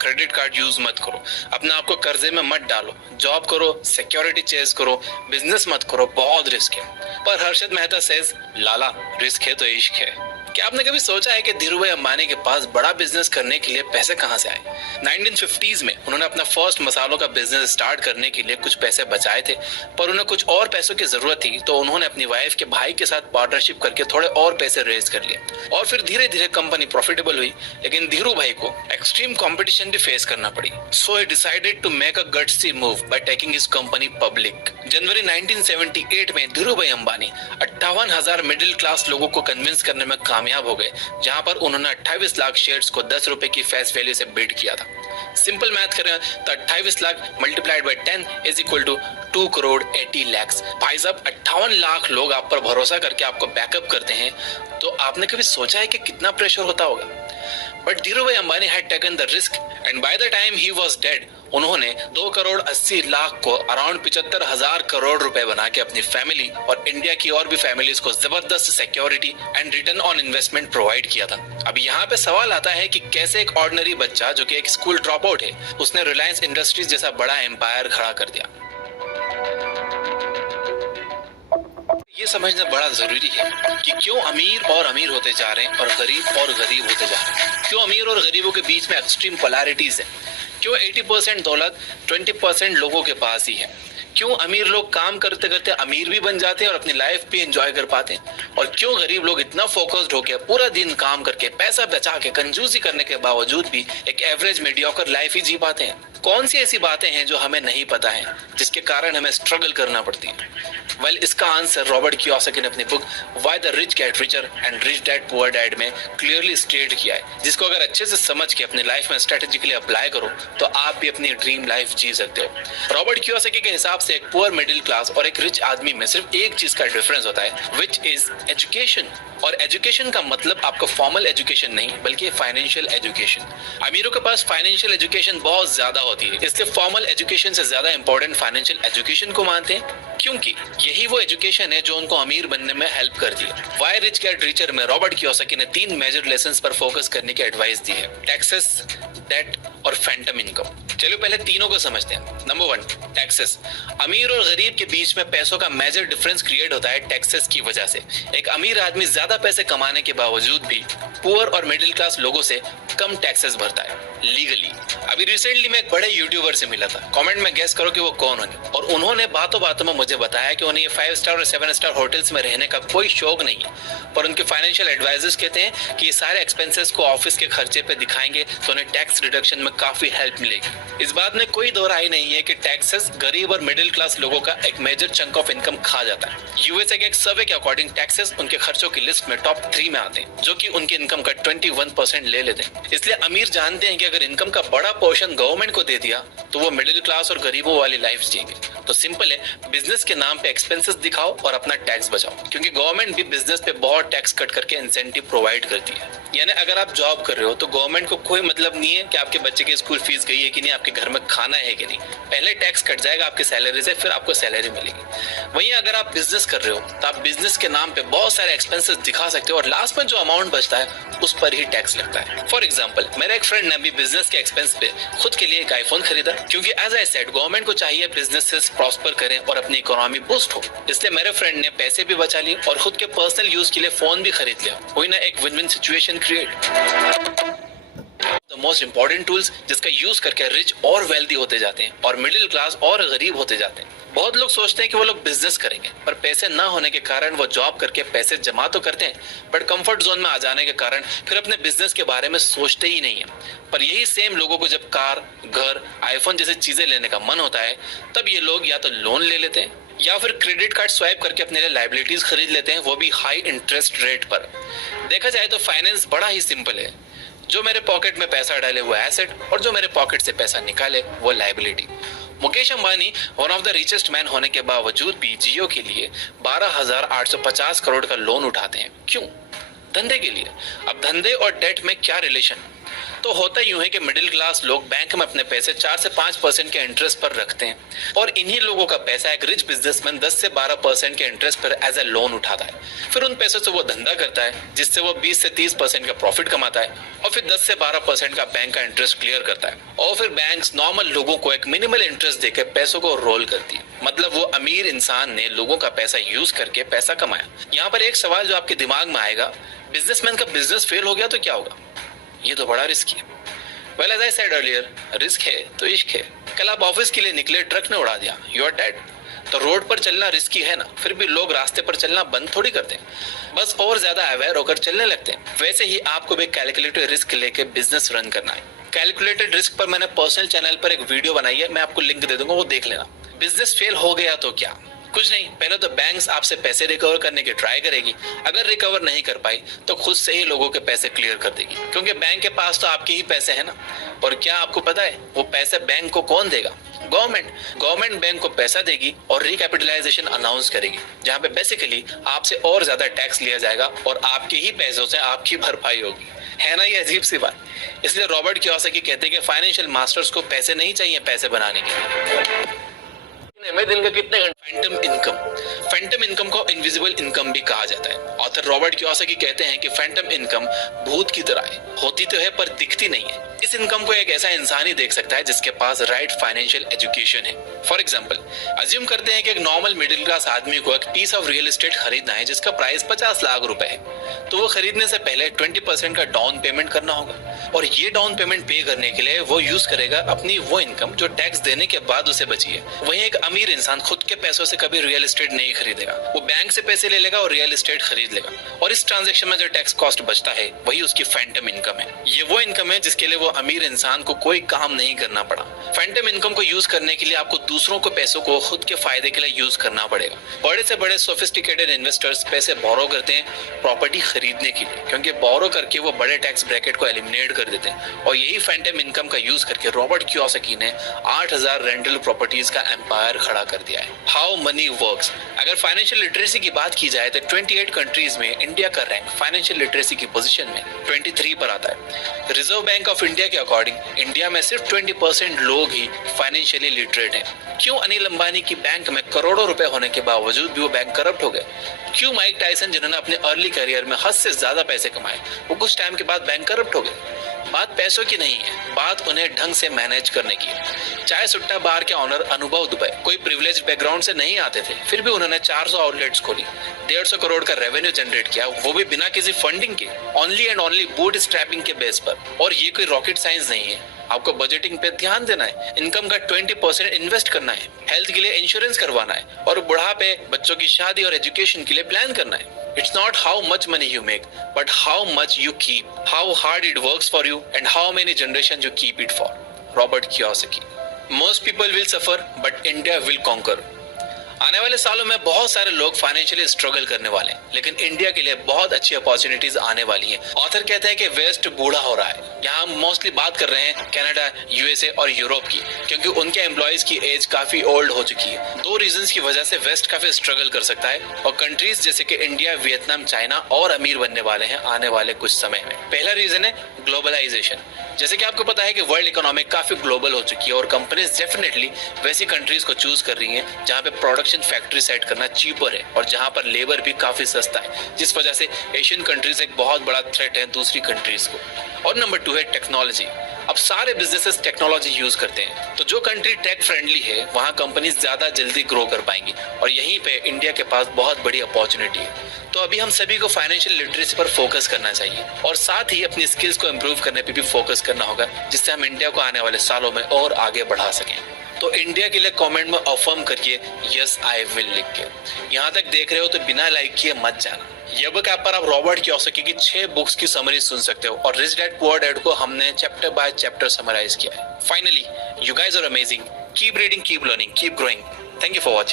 Credit card use मत करो, अपने आप को कर्जे में मत डालो, जॉब करो, सिक्योरिटी चेज करो, बिजनेस मत करो, बहुत रिस्क है। पर हर्षद मेहता सेज, लाला रिस्क है तो इश्क है। क्या आपने कभी सोचा है कि धीरूभाई अंबानी के पास बड़ा बिजनेस करने के लिए पैसे कहां से आए? 1950s में उन्होंने अपना फर्स्ट मसालों का बिजनेस स्टार्ट करने के लिए कुछ पैसे बचाए थे, पर उन्हें कुछ और पैसों की जरूरत थी, तो उन्होंने अपनी वाइफ के भाई के साथ पार्टनरशिप करके थोड़े और पैसे रेज कर लिए और फिर धीरे धीरे कंपनी प्रॉफिटेबल हुई। लेकिन धीरूभाई को एक्सट्रीम कंपटीशन भी फेस करना पड़ी, so he decided to make a gutsy move by taking his company public. जनवरी 1978 में धीरूभाई अंबानी 58,000 मिडिल क्लास लोगों को कन्विंस करने में कामयाब हो गए, जहां पर उन्होंने 28 लाख शेयर्स को 10 रुपए की फेस वैल्यू से बिड किया था। सिंपल मैथ करें तो 28 lakh multiplied by 10 is equal to 2 crore 80 lakh. भाई साहब, 58 लाख लोग आप पर भरोसा करके आपको बैकअप करते हैं, तो आपने कभी सोचा है कि कितना प्रेशर होता होगा? But Dhirubhai Ambani had taken the risk and by the time he was dead, उन्होंने 2 करोड़ 80 लाख को अराउंड 75,000 करोड़ रुपए बना के अपनी फैमिली और इंडिया की और भी फैमिलीज को जबरदस्त security and return on investment provide किया था। अब यहाँ पे सवाल आता है कि कैसे एक ऑर्डिनरी बच्चा जो कि एक स्कूल ड्रॉप आउट है, उसने रिलायंस इंडस्ट्रीज जैसा बड़ा एम्पायर खड़ा कर दिया। ये समझना बड़ा जरूरी है कि क्यों अमीर और अमीर होते जा रहे हैं और गरीब होते जा रहे हैं। क्यों अमीर और गरीबों के बीच में एक्सट्रीम पोलैरिटीज है। क्यों 80% दौलत 20% लोगों के पास ही है। क्यों अमीर लोग काम करते करते अमीर भी बन जाते हैं और अपनी लाइफ भी एंजॉय कर पाते हैं, और क्यों गरीब लोग इतना फोकस्ड होकर पूरा दिन काम करके पैसा बचा के कंजूसी करने के बावजूद भी एक एवरेज मीडियोकर लाइफ ही जी पाते हैं। कौन सी ऐसी बातें हैं जो हमें नहीं पता है, जिसके कारण हमें स्ट्रगल करना पड़ती है? वेल, इसका आंसर रॉबर्ट कियोसाकी ने अपनी book why the rich get richer and rich dad poor dad में क्लियरली स्टेट किया है, जिसको अगर अच्छे से समझ के अपनी लाइफ में स्ट्रेटेजिकली अप्लाई करो तो आप भी अपनी ड्रीम लाइफ जी सकते हो। रॉबर्ट कियोसाकी के हिसाब से एक पुअर मिडिल क्लास और एक रिच आदमी में सिर्फ एक चीज का डिफरेंस होता है, विच इज एजुकेशन। और एजुकेशन का मतलब आपका फॉर्मल एजुकेशन नहीं, बल्कि फाइनेंशियल एजुकेशन। अमीरों के पास फाइनेंशियल एजुकेशन बहुत ज्यादा होती है, इसलिए फॉर्मल एजुकेशन से ज्यादा इंपॉर्टेंट फाइनेंशियल एजुकेशन को मानते हैं, क्योंकि यही वो एजुकेशन है जो उनको अमीर बनने में हेल्प करती है। व्हाई रिच गेट रिचर में रॉबर्ट कियोसाकी ने 3 मेजर लेसन्स पर फोकस करने की एडवाइस दी है, टैक्सेस, डेट और फैंटम इनकम। चलो पहले तीनों को समझते हैं। Number 1, taxes. अमीर और गरीब के बीच में पैसों का मेजर डिफरेंस क्रिएट होता है टैक्सेस की वजह से। एक अमीर आदमी ज्यादा पैसे कमाने के बावजूद भी पुअर और मिडिल क्लास लोगों से कम टैक्सेस भरता है लीगली। अभी रिसेंटली मैं एक बड़े यूट्यूबर से मिला था, कमेंट में गेस करो कि वो कौन होंगे, और उन्होंने बातों बातों में मुझे बताया कि उन्हें 5 स्टार और 7 स्टार होटल्स में रहने का कोई शौक नहीं है, पर उनके फाइनेंशियल एडवाइजर्स कहते हैं कि ये सारे एक्सपेंसेस को ऑफिस के खर्चे पे दिखाएंगे तो उन्हें टैक्स रिडक्शन में काफी हेल्प मिलेगी। इस बात में कोई दो राय नहीं है कि टैक्सेस गरीब और मिडिल क्लास लोगों का एक मेजर चंक ऑफ इनकम खा जाता है। यूएसए के एक सर्वे के अकॉर्डिंग टैक्सेस उनके खर्चों की लिस्ट में टॉप 3 में आते हैं, जो कि उनकी इनकम का 21% ले लेते हैं। इसलिए अमीर जानते हैं कि अगर इनकम का बड़ा पोर्शन गवर्नमेंट को दे दिया तो वो मिडिल क्लास और गरीबों वाली लाइफ जिएंगे। तो सिंपल है, बिजनेस के नाम पे एक्सपेंसेस दिखाओ और अपना टैक्स बचाओ, क्योंकि गवर्नमेंट भी बिजनेस पे बहुत टैक्स कट करके इंसेंटिव प्रोवाइड करती है। यानी अगर आप जॉब कर रहे हो तो गवर्नमेंट को कोई मतलब नहीं है कि आपके बच्चे की स्कूल फीस गई है कि नहीं, आपके घर में खाना है कि नहीं, पहले टैक्स कट जाएगा आपकी सैलरी से, फिर आपको सैलरी मिलेगी। वहीं अगर आप बिजनेस कर रहे हो तो आप बिजनेस के नाम पे बहुत सारे एक्सपेंसेस दिखा सकते हो और लास्ट में जो अमाउंट बचता है उस पर ही टैक्स लगता है। फॉर एग्जाम्पल, मेरा एक फ्रेंड ने अभी बिजनेस के एक्सपेंस पे खुद के लिए एक आईफोन खरीदा, क्योंकि एज आई सेड गवर्नमेंट को चाहिए बिजनेसेस प्रॉस्पर करें और अपनी इकोनॉमी बूस्ट हो। इसलिए मेरे फ्रेंड ने पैसे भी बचा लिए और खुद के पर्सनल यूज के लिए फोन भी खरीद लिया। हुई ना एक win win situation create. The most important tools जिसका यूज करके रिच और वेल्दी होते जाते हैं और मिडिल क्लास और गरीब होते जाते हैं। बहुत लोग सोचते हैं कि वो लोग बिजनेस करेंगे, पर पैसे ना होने के कारण वो जॉब करके पैसे जमा तो करते हैं, बट कंफर्ट जोन में आ जाने के कारण फिर अपने बिजनेस के बारे में सोचते ही नहीं है। पर यही सेम लोगों को जब कार, घर, आईफोन जैसे चीजें लेने का मन होता है, तब ये लोग या तो लोन ले लेते हैं या फिर क्रेडिट कार्ड स्वाइप करके अपने लिए लाइबिलिटीज खरीद लेते हैं, वो भी हाई इंटरेस्ट रेट पर। देखा जाए तो फाइनेंस बड़ा ही सिंपल है, जो मेरे पॉकेट में पैसा डाले वो एसेट और जो मेरे पॉकेट से पैसा निकाले वो liability. Mukesh Ambani one of the richest man होने के बावजूद भी जियो के लिए 12,850 करोड़ का लोन उठाते हैं। क्यों? धंधे के लिए। अब धंधे और डेट में क्या रिलेशन? तो होता यूं है कि मिडिल क्लास लोग बैंक में अपने पैसे 4 से 5% के इंटरेस्ट पर रखते हैं और इन्हीं लोगों का पैसा एक रिच बिजनेसमैन 10 से 12% के इंटरेस्ट पर एज ए लोन उठाता है। फिर उन पैसों से वो धंधा करता है जिससे वो 20 से 30% का प्रॉफिट कमाता है और फिर 10 से 12% का बैंक का इंटरेस्ट क्लियर करता है और फिर बैंक्स नॉर्मल लोगों को एक मिनिमल इंटरेस्ट देकर पैसों को रोल करती है। मतलब वो अमीर इंसान ने लोगों का पैसा यूज करके पैसा कमाया। यहाँ पर एक सवाल जो आपके दिमाग में आएगा, बिजनेसमैन का बिजनेस फेल हो गया तो क्या होगा? ये तो बड़ा रिस्क है। Well as I said earlier, risk है तो इश्क है। कल आप ऑफिस के लिए निकले, ट्रक ने उड़ा दिया, यू आर डेड। तो रोड पर चलना रिस्की है ना, फिर भी लोग रास्ते पर चलना बंद थोड़ी करते हैं, बस और ज्यादा अवेयर होकर चलने लगते हैं। वैसे ही आपको भी कैलकुलेटेड रिस्क लेके बिजनेस रन करना है। कैलकुलेटेड रिस्क पर मैंने पर्सनल चैनल पर एक वीडियो बनाई है, मैं आपको लिंक दे दूंगा, वो देख लेना। बिजनेस फेल हो गया तो क्या? कुछ नहीं, पहले तो बैंक्स आपसे पैसे रिकवर करने की ट्राई करेगी। अगर रिकवर नहीं कर पाई तो खुद से ही लोगों के पैसे क्लियर कर देगी, क्योंकि बैंक के पास तो आपके ही पैसे हैं ना। और क्या आपको पता है वो पैसे बैंक को कौन देगा? गवर्नमेंट बैंक को पैसा देगी और रिकैपिटलाइजेशन अनाउंस करेगी, जहां पे बेसिकली आपसे और ज्यादा टैक्स लिया जाएगा और आपके ही पैसों से आपकी भरपाई होगी। है ना ये अजीब सी बात? इसलिए रॉबर्ट कियोसाकी कहते हैं कि फाइनेंशियल मास्टर्स को पैसे नहीं चाहिए पैसे बनाने के। दिन का कितने घंटे? फैंटम इनकम को इनविजिबल इनकम भी कहा जाता है। ऑथर रॉबर्ट कियोसाकी कहते हैं कि फैंटम इनकम भूत की तरह है, होती तो है पर दिखती नहीं है। इस इनकम को एक ऐसा इंसान ही देख सकता है जिसके पास राइट फाइनेंशियल एजुकेशन है। फॉर एग्जांपल, अज्यूम करते हैं कि एक नॉर्मल मिडिल क्लास आदमी को एक पीस ऑफ रियल एस्टेट खरीदना है जिसका प्राइस 50 लाख रुपए है। तो वो खरीदने से पहले 20% का डाउन पेमेंट करना होगा और ये डाउन पेमेंट पे करने के लिए वो यूज करेगा अपनी वो इनकम जो टैक्स देने के बाद उसे बची है। वहीं एक अमीर इंसान खुद के पैसों से कभी रियल एस्टेट नहीं खरीदेगा, वो बैंक से पैसे ले लेगा और रियल एस्टेट खरीद लेगा और इस ट्रांजैक्शन में जो टैक्स कॉस्ट बचता है वही उसकी फैंटम इनकम है। ये वो इनकम है जिसके लिए वो अमीर इंसान को कोई काम नहीं करना पड़ा। फैंटम इनकम को यूज करने के लिए आपको दूसरों के पैसों को खुद के फायदे के लिए यूज करना पड़ेगा। बड़े से बड़े सोफिस्टिकेटेड इन्वेस्टर्स पैसे बोरो करते हैं प्रॉपर्टी खरीदने के लिए, क्योंकि बोरो करके वो बड़े टैक्स ब्रैकेट को एलिमिनेट कर देते हैं। और यही फैंटम इनकम का यूज करके रॉबर्ट कियोसाकी ने 8000 रेंटल प्रॉपर्टीज का एम्पायर खड़ा कर दिया है। How many works. अगर फाइनेंशियल लिटरेसी की बात की जाए तो 28 कंट्रीज में इंडिया का रैंक फाइनेंशियल लिटरेसी की पोजीशन में 23 पर आता है। रिजर्व बैंक ऑफ इंडिया के अकॉर्डिंग इंडिया में सिर्फ 20% लोग ही फाइनेंशियली लिटरेट हैं। क्यों अनिल अंबानी की बैंक में करोड़ों रुपए होने के बावजूद भी वो बैंक करप्ट हो गए? क्यों माइक टायसन जिन्होंने अपने अर्ली करियर में हद से ज्यादा पैसे कमाए वो कुछ टाइम के बाद बैंक करप्ट हो गए? बात पैसों की नहीं है, बात उन्हें ढंग से मैनेज करने की है। चाय सुट्टा बार के ऑनर अनुभव दुबे कोई प्रिविलेज बैकग्राउंड से नहीं आते थे, फिर भी उन्होंने 400 आउटलेट्स खोली, 150 करोड़ का रेवेन्यू जनरेट किया, वो भी बिना किसी फंडिंग के, only and only boot strapping के बेस पर। और ये कोई रॉकेट साइंस नहीं है। आपको बजटिंग पे ध्यान देना है, इनकम का 20% इन्वेस्ट करना है, हेल्थ के लिए इंश्योरेंस करवाना है और बुढ़ापे, बच्चों की शादी और एजुकेशन के लिए प्लान करना है। It's not how much money you make, but how much you keep, how hard it works for you, and how many generations you keep it for. Robert Kiyosaki. Most people will suffer, but India will conquer. आने वाले सालों में बहुत सारे लोग financially struggle करने वाले हैं, लेकिन इंडिया के लिए बहुत अच्छी अपॉर्चुनिटीज आने वाली हैं। ऑथर कहते हैं कि वेस्ट बूढ़ा हो रहा है। यहाँ हम मोस्टली बात कर रहे हैं कनाडा, यूएसए और यूरोप की, क्योंकि उनके एम्प्लॉयज की एज काफी ओल्ड हो चुकी है। 2 रीजंस की वजह से वेस्ट काफी स्ट्रगल कर सकता है और कंट्रीज जैसे कि इंडिया, वियतनाम, चाइना और अमीर बनने वाले हैं आने वाले कुछ समय में। पहला रीजन है ग्लोबलाइजेशन। जैसे कि आपको पता है कि वर्ल्ड इकोनॉमी काफी ग्लोबल हो चुकी है और कंपनीज डेफिनेटली वैसी कंट्रीज को चूज कर रही हैं जहाँ पे प्रोडक्शन फैक्ट्री सेट करना चीपर है और जहाँ पर लेबर भी काफी सस्ता है, जिस वजह से एशियन कंट्रीज एक बहुत बड़ा थ्रेट है दूसरी कंट्रीज को। और नंबर 2 है टेक्नोलॉजी। अब सारे बिजनेसेस टेक्नोलॉजी यूज करते हैं, तो जो कंट्री टेक फ्रेंडली है वहाँ कंपनीज ज्यादा जल्दी ग्रो कर पाएंगी और यहीं पे इंडिया के पास बहुत बड़ी अपॉर्चुनिटी है। तो अभी हम सभी को फाइनेंशियल लिटरेसी पर फोकस करना चाहिए और साथ ही अपनी स्किल्स को इम्प्रूव करने पे भी फोकस करना होगा, जिससे हम इंडिया को आने वाले सालों में और आगे बढ़ा सकें। तो इंडिया के लिए कमेंट में अफर्म करिए यस आई विल लिख के। यहाँ तक देख रहे हो तो बिना लाइक किए मत जाना। ये बुक ऐप पर आप रॉबर्ट कियोसाकी की 6 बुक्स की समरी सुन सकते हो और रिच डैड पुअर डैड को हमने चैप्टर बाय चैप्टर समराइज किया है। Finally, you guys are amazing. Keep reading, keep learning, keep growing. Thank you for watching.